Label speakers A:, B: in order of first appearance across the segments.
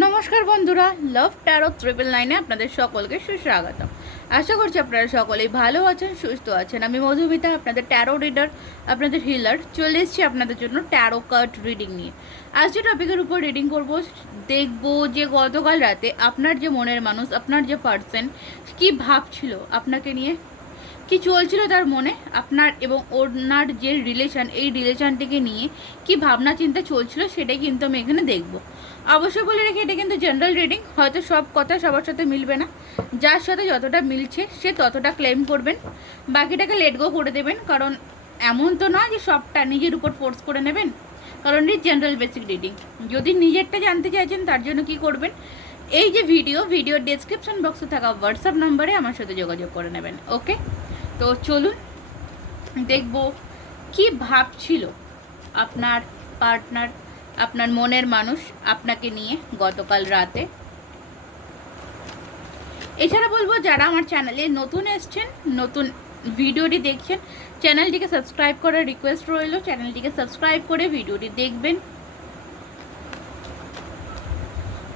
A: নমস্কার বন্ধুরা লাভ taro triple নাইনে আপনাদের সকলকে সুস্বাগতম। আশা করছি আপনারা সকলেই ভালো আছেন, সুস্থ আছেন। আমি মধুমিতা, আপনাদের ট্যারো রিডার আপনাদের হিলার চলে এসেছি আপনাদের জন্য ট্যারো কার্ড রিডিং নিয়ে। আজ যে টপিকের উপর রিডিং করব, দেখব যে গতকাল রাতে আপনার যে মনের মানুষ, আপনার যে পার্সন কি ভাবছিল আপনাকে নিয়ে? কি চলছিল তার মনে? আপনার এবং ওনার যে রিলেশন এই রিলেশনটিকে নিয়ে কি ভাবনা চিন্তা চলছিল সেটাই কিন্তু আমি এখানে দেখব। অবশ্যই বলে রেখে এটা কিন্তু জেনারেল রিডিং হয়তো সব কথা সবার সাথে মিলবে না। যার সাথে যতটা মিলছে, সে ততটা ক্লেম করবেন। বাকিটাকে লেট গো করে দেবেন, কারণ এমন তো নয় যে সবটা নিজের উপর ফোর্স করে নেবেন। কারণ এই জেনারেল বেসিক রিডিং যদি নিজেরটা জানতে চাইছেন, তার জন্য কি করবেন? এই যে ভিডিও ভিডিও ডেসক্রিপশন বক্সে থাকা হোয়াটসঅ্যাপ নাম্বারে আমার সাথে যোগাযোগ করে নেবেন ওকে তো চলুন, দেখব কি ভাবছিল আপনার পার্টনার, আপনার মনের মানুষ আপনাকে নিয়ে গতকাল রাতে। এছাড়া বলব, যারা আমার চ্যানেলে নতুন এসছেন, নতুন ভিডিওটি দেখছেন, চ্যানেলটিকে সাবস্ক্রাইব করার রিকোয়েস্ট রইল, চ্যানেলটিকে সাবস্ক্রাইব করে ভিডিওটি দেখবেন।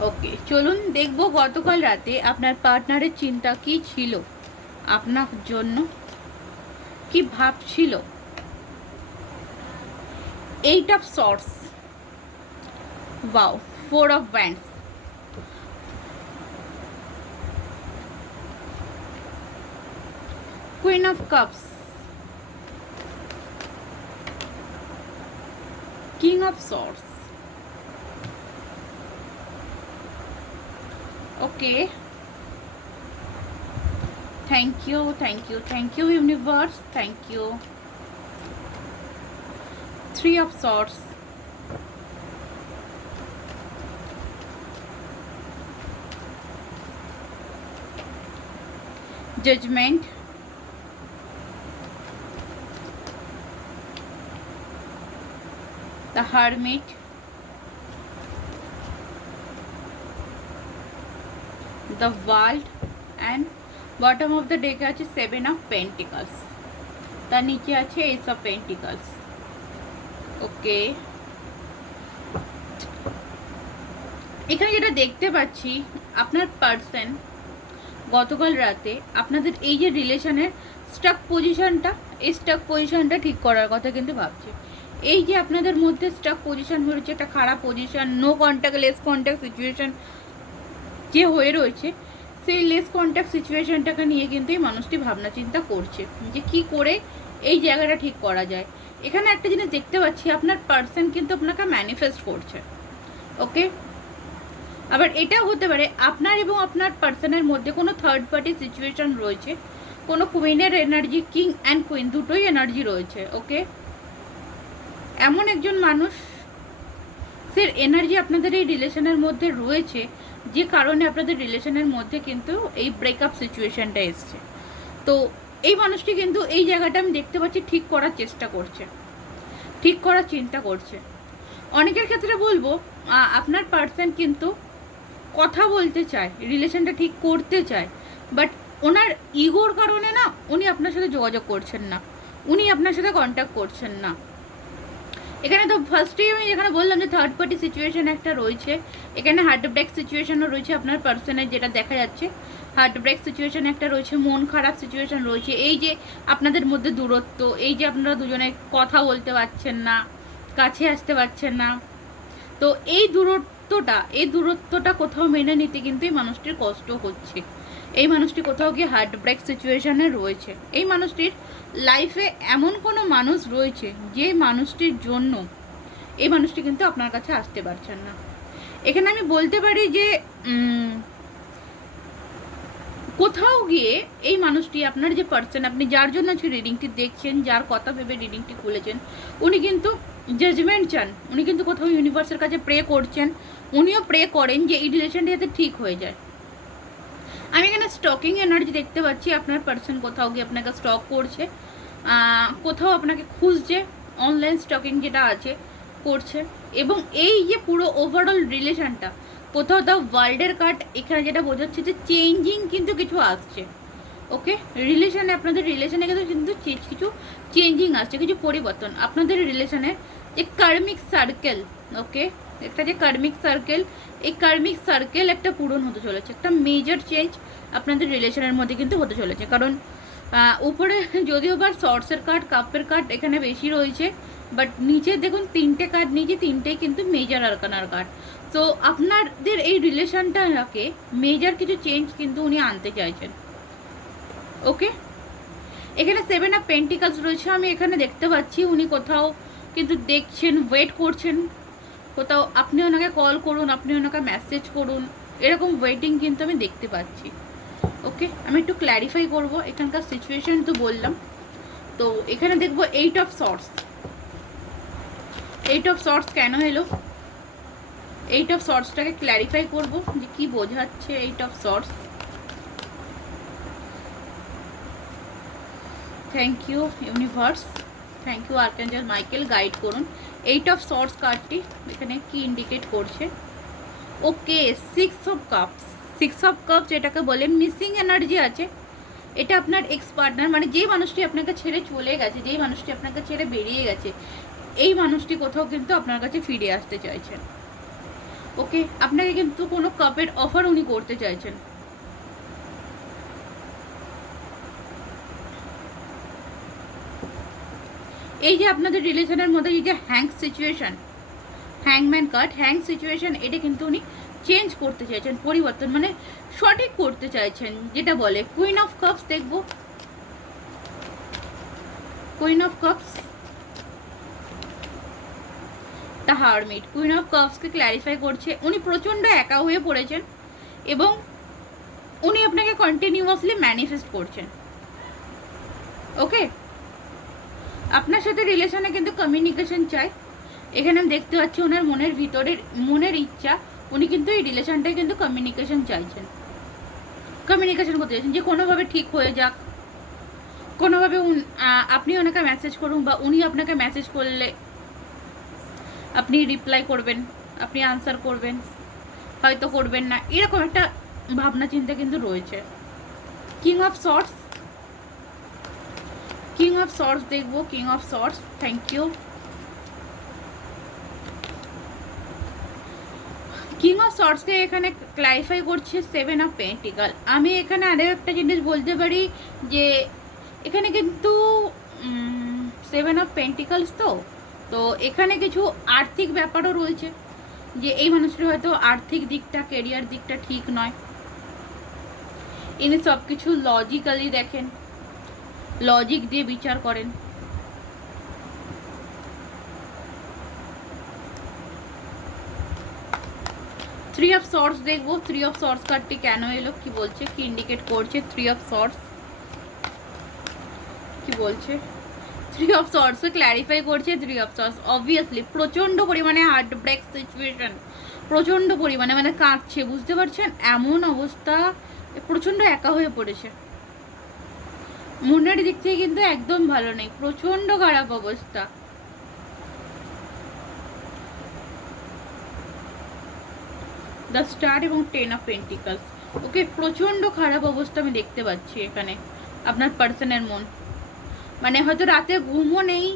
A: ওকে, চলুন দেখব গতকাল রাতে আপনার পার্টনারের চিন্তা কি ছিল আপনার জন্য। কি ভাবছিল eight of swords wow four of wands queen of cups king of swords okay thank you thank you thank you universe thank you. Three of swords. Judgment. The hermit. The world and bottom of the ডেকে আছে seven of pentacles তার নিচে আছে এইস of pentacles ওকে এখানে যেটা দেখতে পাচ্ছি, আপনার পার্সন গতকাল রাতে আপনাদের এই যে রিলেশনের স্টাক পজিশনটা এই স্টাক পজিশনটা ঠিক করার কথা কিন্তু ভাবছে। এই যে আপনাদের মধ্যে স্টাক পজিশন হয়েছে, একটা খারাপ position no contact less contact situation যে হয়ে রয়েছে সেই লেস কন্ট্যাক্ট সিচুয়েশনটাকে নিয়ে কিন্তু এই মানুষটি ভাবনা চিন্তা করছে যে কি করে এই জায়গাটা ঠিক করা যায়। এখানে একটা জিনিস দেখতে পাচ্ছি, আপনার পার্সন কিন্তু আপনাকে ম্যানিফেস্ট করছে ওকে আবার এটাও হতে পারে, আপনার এবং আপনার পার্সনের মধ্যে কোনো থার্ড পার্টি সিচুয়েশন রয়েছে, কোনো কুইনের এনার্জি কিং অ্যান্ড কুইন দুটোই এনার্জি রয়েছে ওকে এমন একজন মানুষ, সে এনার্জি আপনাদের এই রিলেশনের মধ্যে রয়েছে যে কারণে আপনাদের রিলেশনের মধ্যে কিন্তু এই ব্রেকআপ সিচুয়েশনটা এসছে। তো এই মানুষটি কিন্তু এই জায়গাটা আমি দেখতে পাচ্ছি ঠিক করার চেষ্টা করছে। ঠিক করার চিন্তা করছে। অনেকের ক্ষেত্রে বলব আপনার পার্সন কিন্তু কথা বলতে চায় রিলেশনটা ঠিক করতে চায় বাট ওনার ইগোর কারণে না, উনি আপনার সাথে যোগাযোগ করছেন না। উনি আপনার সাথে কন্ট্যাক্ট করছেন না। এখানে তো ফার্স্টেই আমি এখানে বললাম যে থার্ড পার্টি সিচুয়েশন একটা রয়েছে। এখানে হার্ট ব্রেক সিচুয়েশনও রয়েছে আপনার পার্সনের যেটা দেখা যাচ্ছে। হার্ট ব্রেক সিচুয়েশন একটা রয়েছে, মন খারাপ সিচুয়েশন রয়েছে। এই যে আপনাদের মধ্যে দূরত্ব, এই যে আপনারা দুজনে কথা বলতে পারছেন না, কাছে আসতে পারছেন না, তো এই দূরত্বটা এই দূরত্বটা কোথাও মেনে নিতে কিন্তু এই মানুষটির কষ্ট হচ্ছে। এই মানুষটি কোথাও গিয়ে হার্ট ব্রেক সিচুয়েশনে রয়েছে। এই মানুষটির লাইফে এমন কোনো মানুষ রয়েছে যে মানুষটির জন্য এই মানুষটি কিন্তু আপনার কাছে আসতে পারছেন না। এখানে আমি বলতে পারি যে কোথাও গিয়ে এই মানুষটি আপনার যে পার্সন আপনি যার জন্য আজকে রিডিংটি দেখছেন, যার কথা ভেবে রিডিংটি খুলেছেন, উনি কিন্তু জাজমেন্ট চান। উনি কিন্তু কোথাও ইউনিভার্সের কাছে প্রে করছেন। উনিও প্রে করেন যে এই রিলেশনটি যাতে ঠিক হয়ে যায়। আমি এখানে স্টকিং এনার্জি দেখতে পাচ্ছি, আপনার পার্সন কোথাও গিয়ে আপনাকে স্টক করছে কোথাও আপনাকে খুঁজছে অনলাইন স্টকিং যেটা আছে, করছে। এবং এই যে পুরো ওভারঅল রিলেশনটা কোথাও দ্য ওয়ার্ল্ডের কার্ড এখানে যেটা বোঝাচ্ছে যে চেঞ্জিং কিন্তু কিছু আসছে। ওকে রিলেশনে আপনাদের রিলেশনে কিন্তু কিন্তু কিছু চেঞ্জিং আসছে, কিছু পরিবর্তন। আপনাদের রিলেশনে যে কার্মিক সার্কেল ওকে একটা যে কার্মিক সার্কেল এই কার্মিক সার্কেল একটা পূরণ হতে চলেছে। একটা মেজর চেঞ্জ আপনাদের রিলেশনের মধ্যে কিন্তু হতে চলেছে। কারণ উপরে যদিও বা শর্টসের কার্ড কাপের কার্ড এখানে বেশি রয়েছে বাট নিচে দেখুন তিনটে কার্ড নিচে তিনটেই কিন্তু মেজর আরকানার কার্ড তো আপনাদের এই রিলেশনটাকে মেজর কিছু চেঞ্জ কিন্তু উনি আনতে চাইছেন। ওকে এখানে সেভেন অফ পেন্টিকালস রয়েছে, আমি এখানে দেখতে পাচ্ছি, উনি কোথাও কিন্তু দেখছেন ওয়েট করছেন। কোথাও, আপনি ওনাকে কল করুন, আপনি ওনাকে মেসেজ করুন, এরকম ওয়েটিং কিন্তু আমি দেখতে পাচ্ছি। ওকে আমি একটু ক্ল্যারিফাই করব, এখানকার সিচুয়েশন তো বললাম। তো এখানে দেখব eight of swords eight of swords কেন এলো? এইট অফ শর্টসটাকে ক্ল্যারিফাই করব যে কি বোঝাচ্ছে eight of swords thank you universe thank you archangel Michael guide করুন। এইট অফ শর্টস কার্ডটি এখানে কি ইন্ডিকেট করছে? Okay six of cups six of cups এটাকে বলে মিসিং এনার্জি আছে। এটা আপনার এক্স পার্টনার মানে যেই মানুষটি আপনাকে ছেড়ে চলে গেছে, যেই মানুষটি আপনাকে ছেড়ে বেরিয়ে গেছে, এই মানুষটি কোথাও কিন্তু আপনার কাছে ফিরে আসতে চাইছেন। ওকে আপনাকে কিন্তু কোনো কাপের অফার উনি করতে চাইছেন। এই যে আপনাদের রিলেশনের মধ্যে এই যে হ্যাং সিচুয়েশন হ্যাংম্যান কাট হ্যাং সিচুয়েশন এটা কিন্তু উনি চেঞ্জ করতে চাইছেন, পরিবর্তন মানে সঠিক করতে চাইছেন, যেটা বলে কুইন অফ কাপস দেখব। Queen of cups the hermit queen of কাপসকে clarify করছে, উনি প্রচণ্ড একা হয়ে পড়েছেন এবং উনি আপনাকে কন্টিনিউয়াসলি ম্যানিফেস্ট করছেন। ওকে আপনার সাথে রিলেশনে কিন্তু কমিউনিকেশন চাই। এখানে আমি দেখতে পাচ্ছি ওনার মনের ভিতরের মনের ইচ্ছা, উনি কিন্তু এই রিলেশনটায় কিন্তু কমিউনিকেশন চাইছেন। কমিউনিকেশন করতে চাইছেন যে কোনোভাবে ঠিক হয়ে যাক। কোনোভাবে আপনি ওনাকে মেসেজ করুন বা উনি আপনাকে মেসেজ করলে আপনি রিপ্লাই করবেন, আপনি আনসার করবেন, হয়তো করবেন না। এরকম একটা ভাবনা চিন্তা কিন্তু রয়েছে। King of swords king of swords দেখব king of swords thank you king of শর্টসকে এখানে ক্লারিফাই করছে সেভেন অফ পেন্টিকাল আমি এখানে আরও একটা জিনিস বলতে পারি যে, এখানে কিন্তু সেভেন অফ পেন্টিকালস তো তো এখানে কিছু আর্থিক ব্যাপারও রয়েছে, যে এই মানুষটি হয়তো আর্থিক দিকটা কেরিয়ার দিকটা ঠিক নয়। ইনি সব কিছু লজিক্যালি দেখেন। লজিক দিয়ে বিচার করেন। থ্রি অফ সর্টস দেখব। থ্রি অফ সর্টস কার্ডটি কেন এলো? কি বলছে? কি ইন্ডিকেট করছে? থ্রি অফ সর্টস কি বলছে? থ্রি অফ সর্টসও ক্ল্যারিফাই করছে। থ্রি অফ সর্টস অবভিয়াসলি প্রচণ্ড পরিমাণে হার্ট ব্রেক সিচুয়েশন প্রচণ্ড পরিমাণে মানে কাঁদছে, বুঝতে পারছেন? এমন অবস্থা, প্রচণ্ড একা হয়ে পড়েছে। মনের দিক থেকে কিন্তু একদম ভালো নেই, প্রচণ্ড খারাপ অবস্থা। দ্য স্টার এবং টেন অফ পেন্টিকালস ওকে প্রচণ্ড খারাপ অবস্থা আমি দেখতে পাচ্ছি এখানে, আপনার পার্সনের মন। মানে হয়তো রাতে ঘুমও নেই,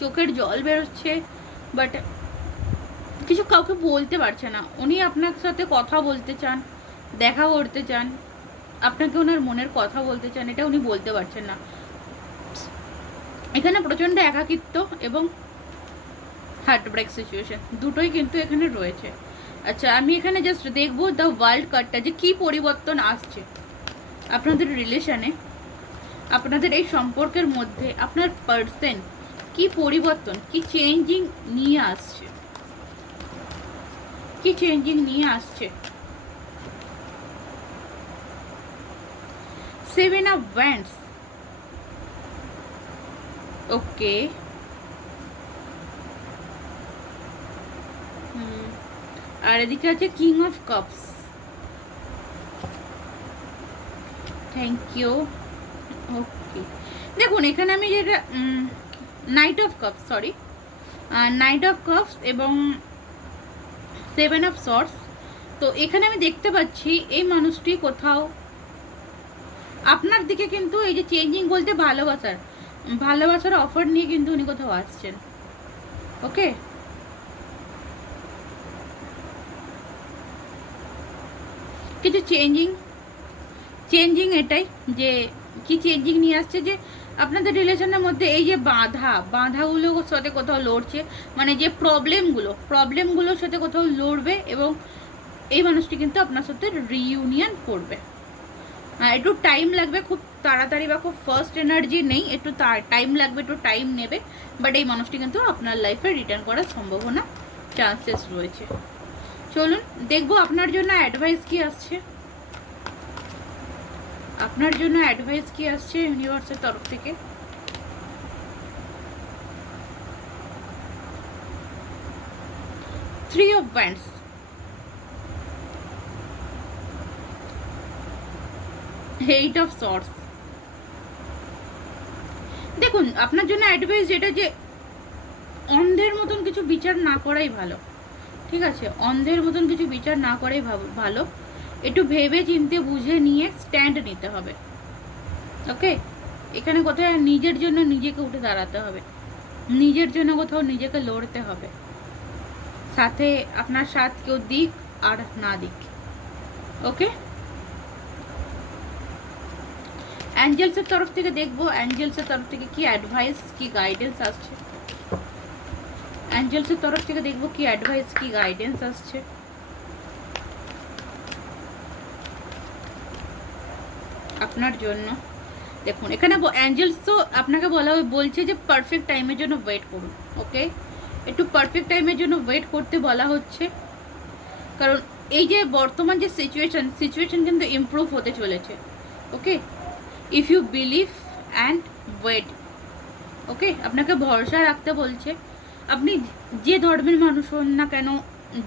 A: চোখের জল বেরোচ্ছে বাট কিছু কাউকে বলতে পারছে না। উনি আপনার সাথে কথা বলতে চান, দেখা করতে চান। আপনাকে ওনার মনের কথা বলতে চান, এটা উনি বলতে পারছেন না। এখানে প্রচণ্ড একাকিত্ব এবং হার্ট ব্রেক সিচুয়েশন দুটোই কিন্তু এখানে রয়েছে। আচ্ছা আমি এখানে জাস্ট দেখব দ্য ওয়ার্ল্ড কার্ডটা যে কি পরিবর্তন আসছে। আপনাদের রিলেশনে আপনাদের এই সম্পর্কের মধ্যে আপনার পার্সেন কি পরিবর্তন, কি চেঞ্জিং নিয়ে আসছে? কি চেঞ্জিং নিয়ে আসছে? Seven of wands. ওকে। আর এদিকে আছে king of cups thank you okay. দেখুন, এখানে আমি যেটা knight of cups sorry knight of cups এবং সেভেন অফ সর্টস তো এখানে আমি দেখতে পাচ্ছি এই মানুষটি কোথাও আপনার দিকে কিন্তু এই যে চেঞ্জিং বলতে ভালোবাসার ভালোবাসার অফার নিয়ে কিন্তু উনি কোথাও আসছেন। ওকে কিছু চেঞ্জিং চেঞ্জিং এটাই যে কি চেঞ্জিং নিয়ে আসছে যে আপনাদের রিলেশনের মধ্যে এই যে বাধা বাধাগুলোর সাথে কোথাও লড়ছে মানে যে প্রবলেমগুলো প্রবলেমগুলোর সাথে কোথাও লড়বে এবং এই মানুষটি কিন্তু আপনার সাথে রিইউনিয়ন করবে। একটু টাইম লাগবে, খুব তাড়াতাড়ি বা খুব ফার্স্ট এনার্জি নেই, একটু টাইম লাগবে, একটু টাইম নেবে বাট এই মানুষটি কিন্তু আপনার লাইফে রিটার্ন করার সম্ভাবনা চান্সেস রয়েছে। চলুন, দেখব আপনার জন্য অ্যাডভাইস কি আসছে। আপনার জন্য অ্যাডভাইস কি আসছে ইউনিভার্সের তরফ থেকে? Three of wands eight of swords দেখুন, আপনার জন্য অ্যাডভাইস যেটা যে অন্ধের মতন কিছু বিচার না করাই ভালো। ঠিক আছে? অন্ধের মতন কিছু বিচার না করাই ভালো। একটু ভেবে চিনতে বুঝে নিয়ে স্ট্যান্ড নিতে হবে। ওকে এখানে কোথায়? নিজের জন্য নিজেকে উঠে দাঁড়াতে হবে। নিজের জন্য কোথাও নিজেকে লড়তে হবে। সাথে আপনার সাথ কেউ দিক আর না দিক। ওকে অ্যাঞ্জেলসের তরফ থেকে দেখব, অ্যাঞ্জেলসের তরফ থেকে কি অ্যাডভাইস কি গাইডেন্স আসছে? অ্যাঞ্জেলসের তরফ থেকে দেখব কি অ্যাডভাইস কি গাইডেন্স আসছে। আপনার জন্য। দেখুন, এখানে অ্যাঞ্জেলস তো আপনাকে বলা বলছে যে পারফেক্ট টাইমের জন্য ওয়েট করুন ওকে একটু পারফেক্ট টাইমের জন্য ওয়েট করতে বলা হচ্ছে। কারণ এই যে বর্তমান যে সিচুয়েশন সিচুয়েশন কিন্তু ইমপ্রুভ হতে চলেছে okay if you believe and wait okay আপনাকে ভরসা রাখতে বলছে। আপনি যে ধর্মের মানুষ হন না কেন,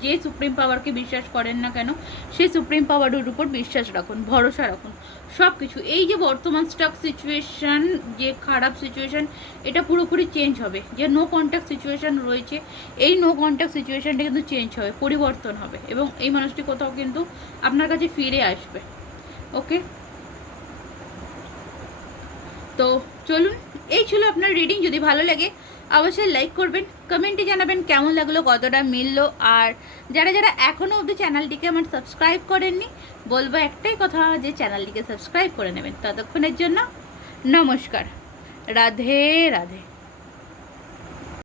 A: যে সুপ্রিম পাওয়ারকে বিশ্বাস করেন না কেন, সেই সুপ্রিম পাওয়ারের উপর বিশ্বাস রাখুন, ভরসা রাখুন। সব কিছু এই যে বর্তমান স্টক সিচুয়েশান যে খারাপ সিচুয়েশান এটা পুরোপুরি চেঞ্জ হবে। যে নো কন্ট্যাক্ট সিচুয়েশন রয়েছে, এই নো কন্ট্যাক্ট সিচুয়েশানটা কিন্তু চেঞ্জ হবে, পরিবর্তন হবে। এবং এই মানুষটি কোথাও কিন্তু আপনার কাছে ফিরে আসবে। ওকে তো চলুন, এই ছিল আপনার রিডিং যদি ভালো লাগে, অবশ্যই লাইক করবেন কমেন্টে জানাবেন কেমন লাগল, কতটা মিললো। আর যারা যারা এখনও অবধি চ্যানেলটিকে আমার সাবস্ক্রাইব করেননি, বলব একটাই কথা, যে চ্যানেলটিকে সাবস্ক্রাইব করে নেবেন। ততক্ষণের জন্য নমস্কার। রাধে রাধে।